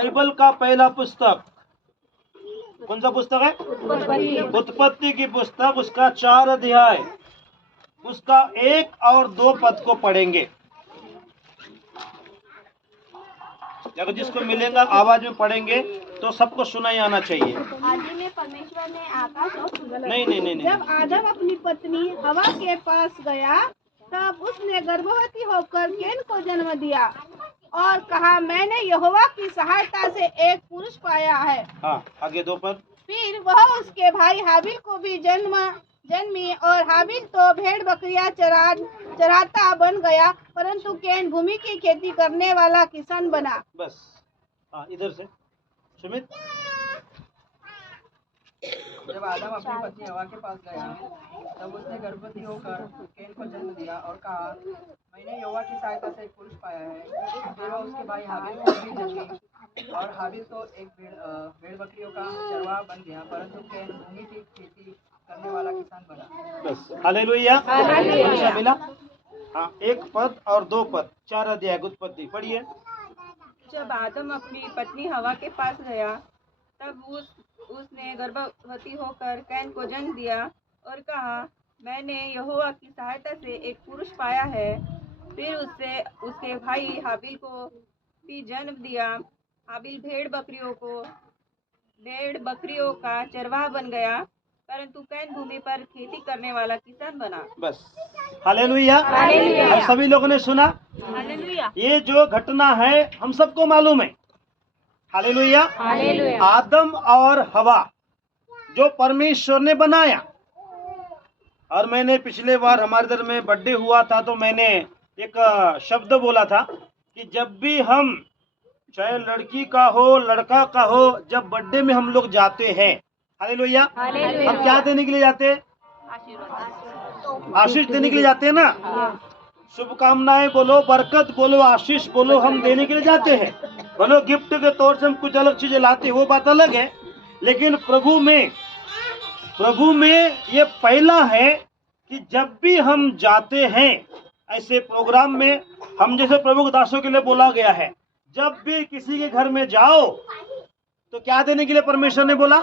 Bible का पहला पुस्तक कौन सा पुस्तक है? उत्पत्ति की पुस्तक, उसका 4 अध्याय, उसका 1 और 2 पद को पढ़ेंगे। अगर जिसको मिलेगा आवाज में पढ़ेंगे तो सबको सुनाई आना चाहिए। आदि में परमेश्वर ने आकाश और नहीं। जब आदम अपनी पत्नी हवा के पास गया तब उसने गर्भवती होकर केन को जन्म दिया और कहा, मैंने यहोवा की सहायता से एक पुरुष पाया है। हाँ, आगे 2 पद। फिर वह उसके भाई हाबिल को भी जन्मी और हाबिल तो भेड़ बकरियां चराता बन गया, परंतु केन भूमि की खेती करने वाला किसान बना। बस। हाँ, इधर से सुमित। जब आदम अपनी पत्नी हवा के पास गया तब उसने गर्भवती होकर केन को जन्म दिया और कहा, मैंने यहोवा की सहायता से एक पुरुष पाया है। फिर वह उसके भाई हाबिल को भी जन्मी और हाबिल तो एक भेड़ बकरियों का चरवाहा बन गया, परंतु केन भूमि की खेती करने वाला किसान बना। बस। हालेलुया। हमेशा मिला। हाँ, 1 पद और 2 पद, 4 अध्याय उत्पत्ति पढ़िए। जब आदम अपनी पत्नी हवा के पास गया तब उसने गर्भवती होकर कैन को जन्म दिया और कहा, मैंने यहोवा की सहायता से एक पुरुष पाया है। फिर उसके भाई हाबिल को भी जन्म दिया। हाबिल भेड़ बकरियों का चरवाहा बन गया, परंतु कैन भूमि पर खेती करने वाला किसान बना। बस। हालेलुया। अब सभी लोगों ने सुना। हालेलुया। ये जो घटना है हम सबको मालूम है। हालेलुया। आदम और हवा जो परमेश्वर ने बनाया। और मैंने पिछले बार हमारे इधर में बर्थडे हुआ था तो मैंने एक शब्द बोला था कि जब भी हम, चाहे लड़की का हो लड़का का हो, जब बर्थडे में हम लोग जाते हैं, हालेलुया, हम क्या देने के लिए जाते हैं? आशीष देने के लिए जाते हैं ना। शुभकामनाएं बोलो, बरकत बोलो, आशीष बोलो, हम देने के लिए जाते हैं। बोलो गिफ्ट के तौर से हम कुछ अलग चीजें लाते, वो बात अलग है। लेकिन प्रभु में ये पहला है कि जब भी हम जाते हैं ऐसे प्रोग्राम में, हम जैसे प्रभु के दासों के लिए बोला गया है, जब भी किसी के घर में जाओ तो क्या देने के लिए परमेश्वर ने बोला?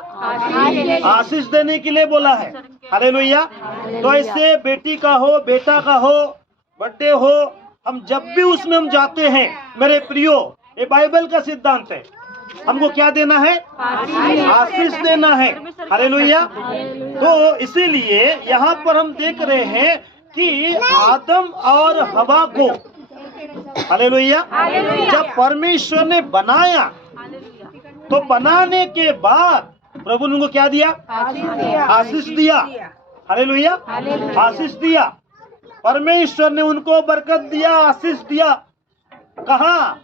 आशीष देने के लिए बोला है। हालेलुया। तो ऐसे बेटी का हो, बेटा का हो, बर्थडे हो, हम जब भी उसमें हम जाते हैं, मेरे प्रियो, ये बाइबल का सिद्धांत है, हमको क्या देना है? आशीष देना है। हालेलुया। तो इसीलिए यहाँ पर हम देख रहे हैं कि आदम और हवा को, हालेलुया, जब परमेश्वर ने बनाया तो बनाने के बाद प्रभु ने उनको क्या दिया? आशीष दिया। हालेलुया। आशीष दिया। परमेश्वर ने उनको बरकत दिया, आशीष दिया। कहा?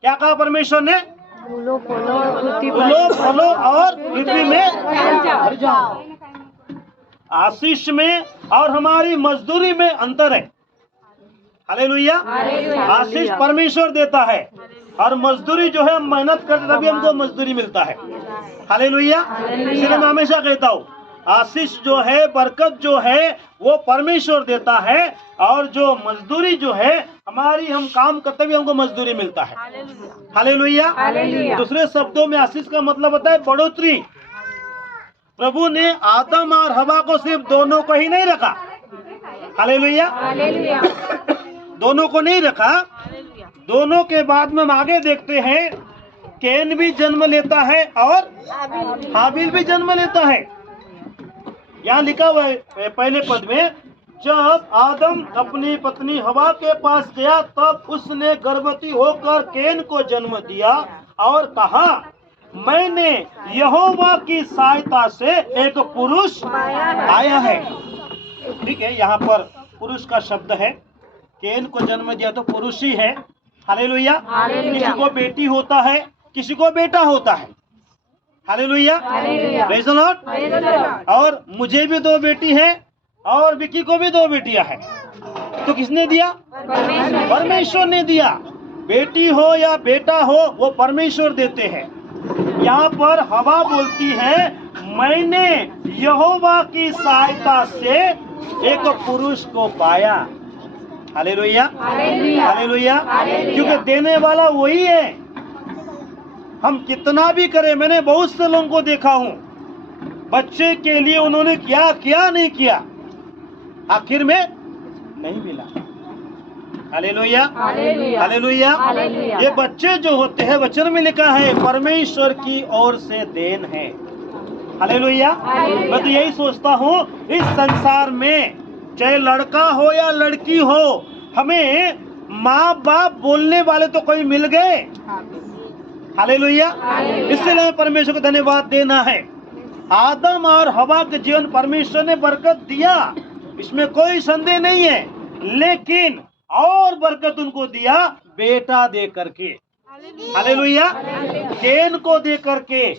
क्या कहा परमेश्वर ने? फूलो फलो और पृथ्वी में भर जाओ। आशीष में और हमारी मजदूरी में अंतर है। हालेलुया। आशीष परमेश्वर देता है और मजदूरी जो है हम मेहनत करते तभी हमको मजदूरी मिलता है। हालेलुया। इसलिए मैं हमेशा कहता हूँ, आशीष जो है, बरकत जो है, वो परमेश्वर देता है और जो मजदूरी जो है हमारी, हम काम करते हुए हमको मजदूरी मिलता है। हालेलुया। दूसरे शब्दों में आशीष का मतलब होता है बढ़ोतरी। प्रभु ने आदम और हवा को सिर्फ दोनों को ही नहीं रखा। हालेलुया। दोनों को नहीं रखा। दोनों के बाद में हम आगे देखते हैं, कैन भी जन्म लेता है और हाबिल भी जन्म लेता है। यहाँ लिखा हुआ है पहले पद में, जब आदम अपनी पत्नी हवा के पास गया तब उसने गर्भवती होकर केन को जन्म दिया और कहा, मैंने यहोवा की सहायता से एक पुरुष पाया है। ठीक है, यहाँ पर पुरुष का शब्द है। केन को जन्म दिया तो पुरुष ही है। हालेलुया। किसी को बेटी होता है, किसी को बेटा होता है। हालेलुया। Praise the Lord. और मुझे भी 2 बेटी है और विकी को भी 2 बेटियां हैं। तो किसने दिया? परमेश्वर ने दिया। बेटी हो या बेटा हो, वो परमेश्वर देते हैं। यहाँ पर हवा बोलती है, मैंने यहोवा की सहायता से एक पुरुष को पाया। हालेलुया। हालेलुया। क्योंकि देने वाला वही है। हम कितना भी करें, मैंने बहुत से लोगों को देखा हूं, बच्चे के लिए उन्होंने क्या किया नहीं किया, आखिर में नहीं मिला। Hallelujah, hallelujah. ये बच्चे जो होते हैं, वचन में लिखा है परमेश्वर की ओर से देन है। हालेलुया। मैं तो यही सोचता हूँ, इस संसार में चाहे लड़का हो या लड़की हो, हमें माँ बाप बोलने वाले तो कोई मिल गए। हालेलुया। इसलिए हमें परमेश्वर को धन्यवाद देना है। आदम और हवा के जीवन परमेश्वर ने बरकत दिया, इसमें कोई संदेह नहीं है, लेकिन और बरकत उनको दिया बेटा दे करके। हालेलुया। केन को दे करके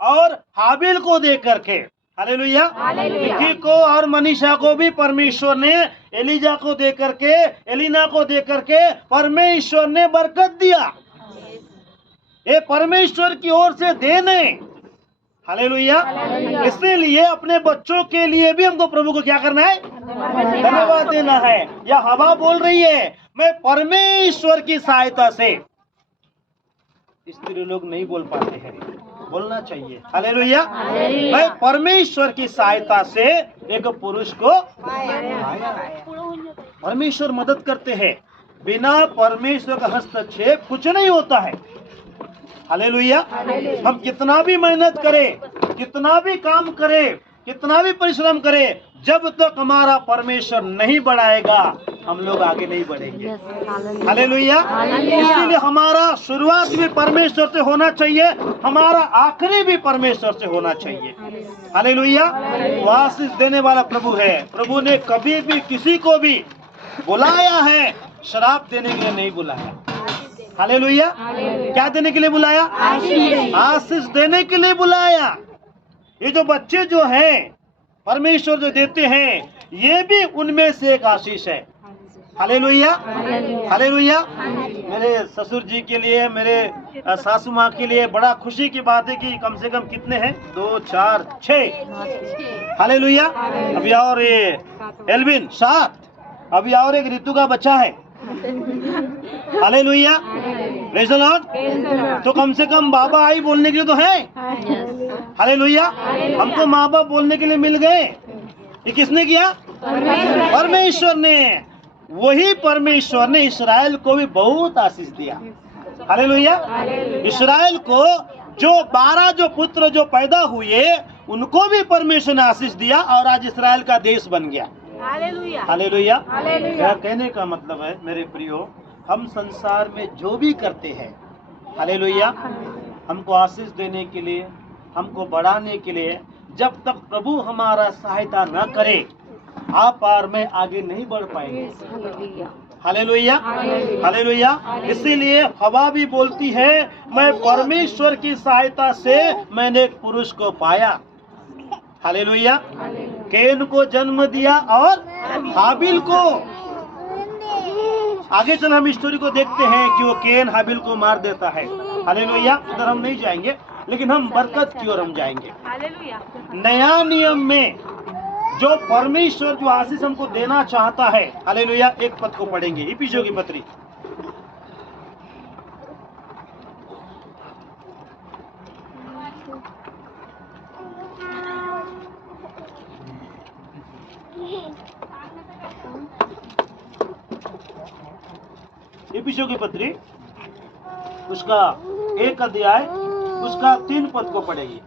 और हाबिल को दे करके। हालेलुया। विकी को और मनीषा को भी परमेश्वर ने, एलिजा को दे करके, एलिना को दे करके परमेश्वर ने बरकत दिया। ये परमेश्वर की ओर से देने। हालेलुया। इसीलिए अपने बच्चों के लिए भी हमको प्रभु को क्या करना है? धन्यवाद देना है। या हवा बोल रही है, मैं परमेश्वर की सहायता से, स्त्री लोग नहीं बोल पाते हैं, बोलना चाहिए। हालेलुया। मैं परमेश्वर की सहायता से एक पुरुष को पाया। परमेश्वर मदद करते हैं, बिना परमेश्वर का हस्तक्षेप कुछ नहीं होता है। हालेलुया। हम कितना भी मेहनत करें, कितना भी काम करें, कितना भी परिश्रम करें, जब तक हमारा परमेश्वर नहीं बढ़ाएगा, हम लोग आगे नहीं बढ़ेंगे। हालेलुया। इसीलिए हमारा शुरुआत भी परमेश्वर से होना चाहिए, हमारा आखिरी भी परमेश्वर से होना चाहिए। हालेलुया। वो आशीष देने वाला प्रभु है। प्रभु ने कभी भी किसी को भी बुलाया है, शराब देने के लिए नहीं बुलाया। हालेलुया। क्या देने के लिए बुलाया? आशीष देने के लिए बुलाया। ये जो बच्चे जो हैं, परमेश्वर जो देते हैं, ये भी उनमें से एक आशीष है। Hallelujah, hallelujah. मेरे ससुर जी के लिए, मेरे सासू माँ के लिए बड़ा खुशी की बात है कि कम से कम कितने हैं? 2, 4, 6। हालेलुया। अभी और ये एल्विन 7, अभी और एक ऋतु का बच्चा है। Hallelujah, praise the Lord. तो कम से कम बाबा आई बोलने के लिए तो है। हालेलुया। हमको माँ बाप बोलने के लिए मिल गए। ये किसने किया? परमेश्वर ने। वही परमेश्वर ने इस्राएल को भी बहुत आशीष दिया। हालेलुया। इस्राएल को जो 12 जो पुत्र जो पैदा हुए, उनको भी परमेश्वर ने आशीष दिया और आज इस्राएल का देश बन गया। Hallelujah, hallelujah. मेरा कहने का मतलब है, मेरे प्रियो, हम संसार में जो भी करते हैं, हालेलुया, हमको आशीष देने के लिए, हमको बढ़ाने के लिए, जब तक प्रभु हमारा सहायता न करे, आप और मैं आगे नहीं बढ़ पाएंगे। Hallelujah, hallelujah. इसीलिए हवा भी बोलती है, मैं परमेश्वर की सहायता से मैंने एक पुरुष को पाया। हालेलुया। केन को जन्म दिया और हाबिल को। आगे चल हम स्टोरी को देखते हैं कि वो केन हाबिल को मार देता है। हालेलुया। उधर हम नहीं जाएंगे, लेकिन हम बरकत की ओर हम जाएंगे। नया नियम में जो परमेश्वर जो आशीष हमको देना चाहता है, हालेलुया, एक पद को पढ़ेंगे, इफिसियों की पत्री। इफिसियों की पत्री उसका 1 अध्याय उसका 3 पद को पढ़ेगी।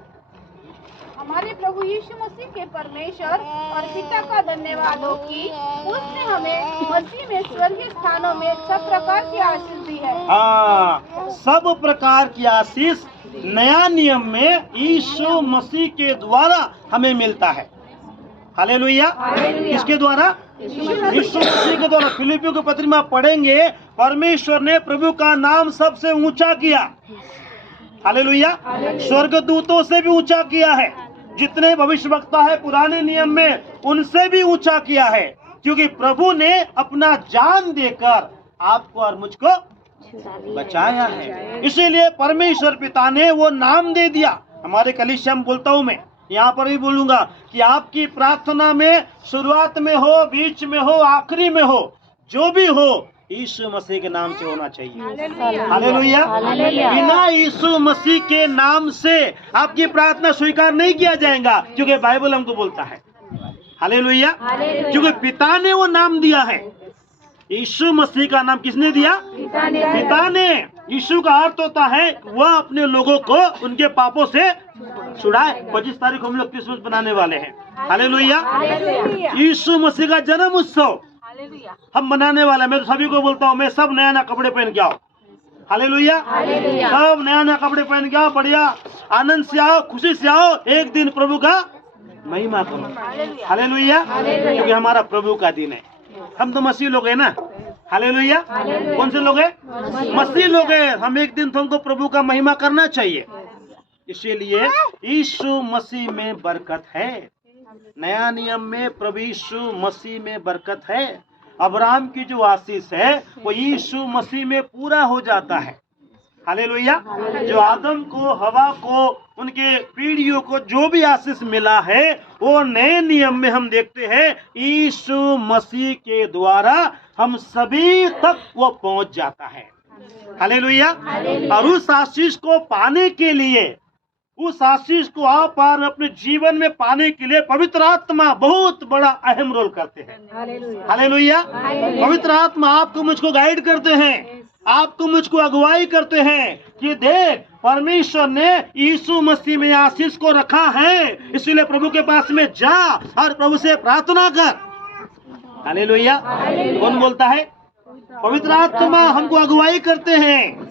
हमारे प्रभु यीशु मसीह के परमेश्वर और पिता का धन्यवाद हो कि उसने हमें मसीह में स्वर्गीय स्थानों में सब प्रकार की आशीष दी है। हाँ, सब प्रकार की आशीष नया नियम में यीशु मसीह के द्वारा हमें मिलता है। हालेलुया। किसके द्वारा? यीशु मसीह के द्वारा। फिलिपियों की पत्री में आप पढ़ेंगे, परमेश्वर ने प्रभु का नाम सबसे ऊंचा किया। हालेलुया। स्वर्गदूतों से भी ऊंचा किया है, जितने भविष्यवक्ता है पुराने नियम में, उनसे भी ऊंचा किया है, क्योंकि प्रभु ने अपना जान देकर आपको और मुझको बचाया है। इसीलिए परमेश्वर पिता ने वो नाम दे दिया। हमारे कलीसिया में बोलता हूँ, मैं यहाँ पर भी बोलूंगा कि आपकी प्रार्थना में शुरुआत में हो, बीच में हो, आखिरी में हो, जो भी हो, यीशु मसीह के नाम से होना चाहिए। हालेलुया। बिना यीशु मसीह के नाम से आपकी प्रार्थना स्वीकार नहीं किया जाएगा, क्योंकि बाइबल हमको बोलता है। हालेलुया। क्योंकि पिता ने वो नाम दिया है। यीशु मसीह का नाम किसने दिया? पिता ने। यीशु का अर्थ होता है वह अपने लोगों को उनके पापों से छुड़ाए। 25 तारीख को हम लोग क्रिसमस बनाने वाले हैं। हालेलुया। यीशु मसीह का जन्म उत्सव हम बनाने वाले हैं। मैं तो सभी को बोलता हूँ, मैं सब नया नया कपड़े पहन के आओ। हालेलुया। सब नया नया कपड़े पहन के आओ, बढ़िया आनंद से आओ, खुशी से आओ, एक दिन प्रभु का महिमा करो। हालेलुया। क्योंकि हमारा प्रभु का दिन है। हम तो मसीह लोग हैं ना। हालेलुया। कौन से लोग हैं? मसीह लोग हैं। हम एक दिन तुमको प्रभु का महिमा करना चाहिए। इसीलिए यीशु मसीह में बरकत है। नया नियम में प्रभु यीशु मसीह में बरकत है। अब्राहम की जो आशीष है वो यीशु मसीह में पूरा हो जाता है। हालेलुया। जो आदम को, हवा को, उनके पीढ़ियों को जो भी आशीष मिला है वो नए नियम में हम देखते हैं यीशु मसीह के द्वारा हम सभी तक वो पहुंच जाता है। हालेलुया। और उस आशीष को पाने के लिए, उस आशीष को आप और अपने जीवन में पाने के लिए पवित्र आत्मा बहुत बड़ा अहम रोल करते हैं। हालेलुया। पवित्र आत्मा आपको मुझको गाइड करते हैं, आपको मुझको अगुवाई करते हैं कि देख परमेश्वर ने यीशु मसीह में आशीष को रखा है, इसलिए प्रभु के पास में जा और प्रभु से प्रार्थना कर। हालेलुया। कौन बोलता है? पवित्र आत्मा हमको अगुवाई करते हैं।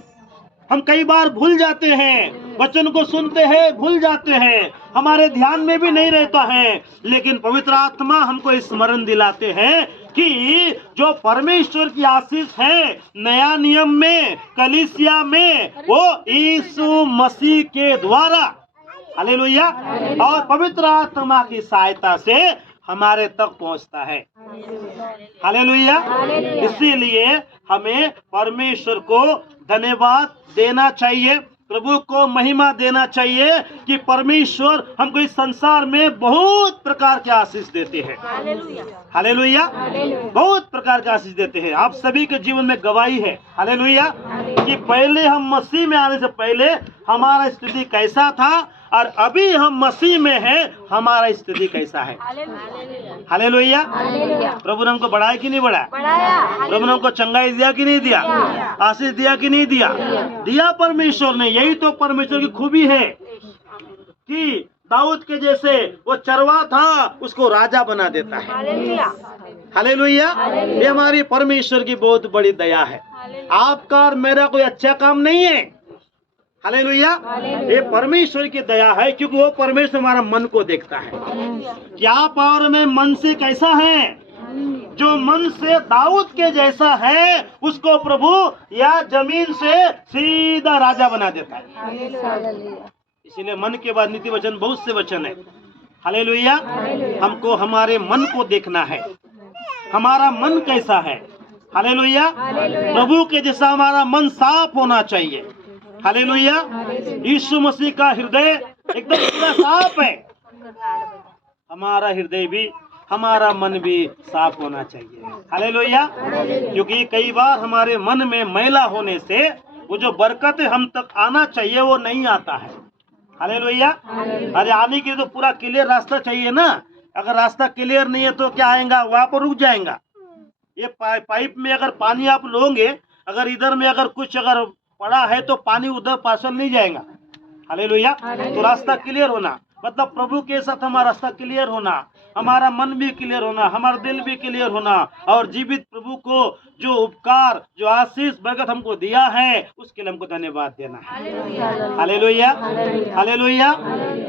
हम कई बार भूल जाते हैं, वचन को सुनते हैं भूल जाते हैं, हमारे ध्यान में भी नहीं रहता है, लेकिन पवित्र आत्मा हमको स्मरण दिलाते हैं कि जो परमेश्वर की आशीष है नया नियम में, कलीसिया में, वो यीशु मसीह के द्वारा, हालेलुया, और पवित्र आत्मा की सहायता से हमारे तक पहुंचता है। हालेलुया। इसीलिए हमें परमेश्वर को धन्यवाद देना चाहिए, प्रभु को महिमा देना चाहिए कि परमेश्वर हमको इस संसार में बहुत प्रकार के आशीष देते हैं। हालेलुया। बहुत प्रकार के आशीष देते हैं। आप सभी के जीवन में गवाही है, हालेलुया, कि पहले हम मसीह में आने से पहले हमारा स्थिति कैसा था और अभी हम मसीह में हैं, हमारा स्थिति कैसा है। हालेलुया। प्रभु ने हमको बढ़ाया कि नहीं बढ़ाया? प्रभु ने हमको चंगाई दिया कि नहीं दिया? आशीष दिया कि नहीं दिया? दिया परमेश्वर ने। यही तो परमेश्वर की खूबी है कि दाऊद के जैसे वो चरवा था उसको राजा बना देता है। हालेलुया। ये हमारी परमेश्वर की बहुत बड़ी दया है। आपका और मेरा कोई अच्छा काम नहीं है। हालेलुया। ये परमेश्वर की दया है, क्योंकि वो परमेश्वर हमारा मन को देखता है कि आप और मैं मन से कैसा है। जो मन से दाऊद के जैसा है उसको प्रभु या जमीन से सीधा राजा बना देता है। इसीलिए मन के बाद नीति वचन बहुत से वचन है। हालेलुया। हमको हमारे मन को देखना है, हमारा मन कैसा है। हालेलुया। प्रभु के जैसा हमारा मन साफ होना चाहिए। हालेलुया। यीशु मसीह का हृदय एकदम पूरा साफ है। हमारा हृदय भी, हमारा मन भी साफ होना चाहिए। हालेलुया। क्योंकि कई बार हमारे मन में मैला होने से वो जो बरकत हम तक आना चाहिए वो नहीं आता है। हालेलुया। अरे आने के लिए तो पूरा क्लियर रास्ता चाहिए ना। अगर रास्ता क्लियर नहीं है तो क्या आएगा? वहां पर रुक जाएगा। ये पाइप में अगर पानी आप लोगे, अगर इधर में अगर कुछ अगर पड़ा है तो पानी उधर पार्सल नहीं जाएगा। हालेलुया। तो रास्ता क्लियर होना मतलब प्रभु के साथ हमारा रास्ता क्लियर होना, हमारा मन भी क्लियर होना, हमारा दिल भी क्लियर होना, और जीवित प्रभु को जो उपकार, जो आशीष बरकत हमको दिया है उसके लिए हमको धन्यवाद देना है। हालेलुया। हालेलुया।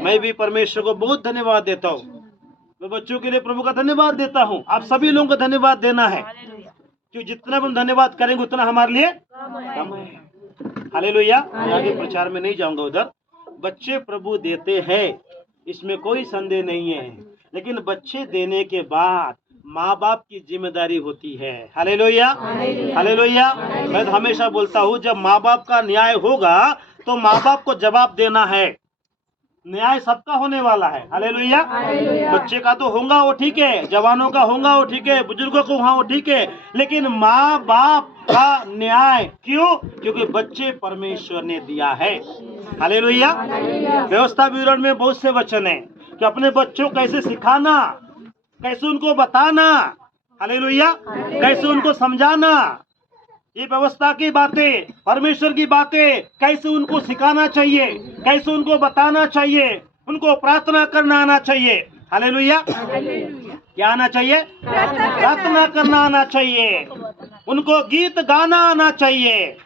मैं भी परमेश्वर को बहुत धन्यवाद देता हूँ। मैं बच्चों के लिए प्रभु का धन्यवाद देता हूँ। आप सभी लोगों को धन्यवाद देना है, क्योंकि जितना हम धन्यवाद करेंगे उतना हमारे लिए कम है। हालेलुया। मैं आगे प्रचार में नहीं जाऊंगा उधर। बच्चे प्रभु देते हैं, इसमें कोई संदेह नहीं है, लेकिन बच्चे देने के बाद माँ बाप की जिम्मेदारी होती है। हालेलुया। हालेलुया। मैं तो हमेशा बोलता हूँ जब माँ बाप का न्याय होगा तो माँ बाप को जवाब देना है। न्याय सबका होने वाला है। हालेलुया। बच्चे का तो होगा वो ठीक है, जवानों का होगा वो ठीक है, बुजुर्गों को वहाँ वो ठीक है, लेकिन माँ बाप का न्याय क्यों? क्योंकि बच्चे परमेश्वर ने दिया है। हालेलुया। व्यवस्था विवरण में बहुत से वचन है कि अपने बच्चों को कैसे सिखाना, कैसे उनको बताना, हालेलुया, कैसे उनको समझाना, ये व्यवस्था की बातें, परमेश्वर की बातें कैसे उनको सिखाना चाहिए, कैसे उनको बताना चाहिए, उनको प्रार्थना करना आना चाहिए। हालेलुया। क्या आना चाहिए? प्रार्थना करना आना चाहिए, उनको गीत गाना आना चाहिए।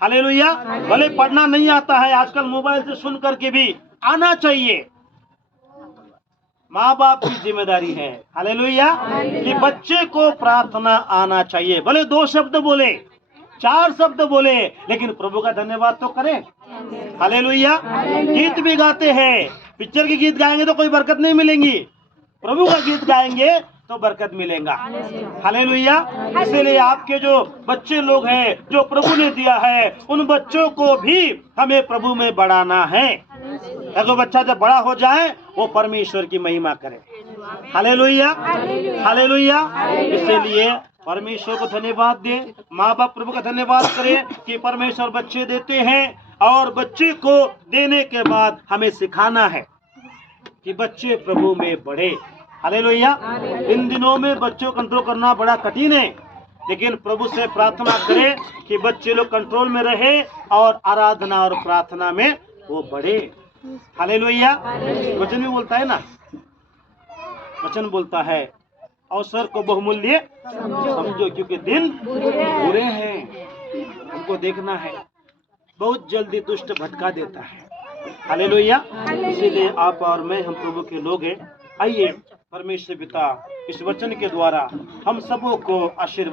हालेलुया। भले पढ़ना नहीं आता है, आजकल मोबाइल से सुन करके भी आना चाहिए। माँ बाप की जिम्मेदारी है, हालेलुया, कि बच्चे को प्रार्थना आना चाहिए। भले 2 शब्द बोले, 4 शब्द बोले, लेकिन प्रभु का धन्यवाद तो करें। हालेलुया। गीत भी गाते हैं, पिक्चर के गीत गाएंगे तो कोई बरकत नहीं मिलेंगी, प्रभु का गीत गाएंगे तो बरकत मिलेगा। हालेलुया। इसीलिए आपके जो बच्चे लोग हैं जो प्रभु ने दिया है, उन बच्चों को भी हमें प्रभु में बढ़ाना है। अगर बच्चा जब बड़ा हो जाए वो परमेश्वर की महिमा करे। हालेलुया। हालेलुया। इसीलिए परमेश्वर को धन्यवाद दे, माँ बाप प्रभु का धन्यवाद करें कि परमेश्वर बच्चे देते हैं, और बच्चे को देने के बाद हमें सिखाना है कि बच्चे प्रभु में बढ़े। हालेलुया। इन दिनों में बच्चों को कंट्रोल करना बड़ा कठिन है, लेकिन प्रभु से प्रार्थना करें कि बच्चे लोग कंट्रोल में रहे और आराधना और प्रार्थना में वो बढ़े। हालेलुया। वचन भी बोलता है ना, वचन बोलता है अवसर को बहुमूल्य समझो क्योंकि दिन बुरे हैं। हमको देखना है, बहुत जल्दी दुष्ट भटका देता है। हालेलुया। इसीलिए आप और मैं, हम प्रभु के लोग हैं। आइए परमेश्वर पिता इस वचन के द्वारा हम सबों को आशीर्वाद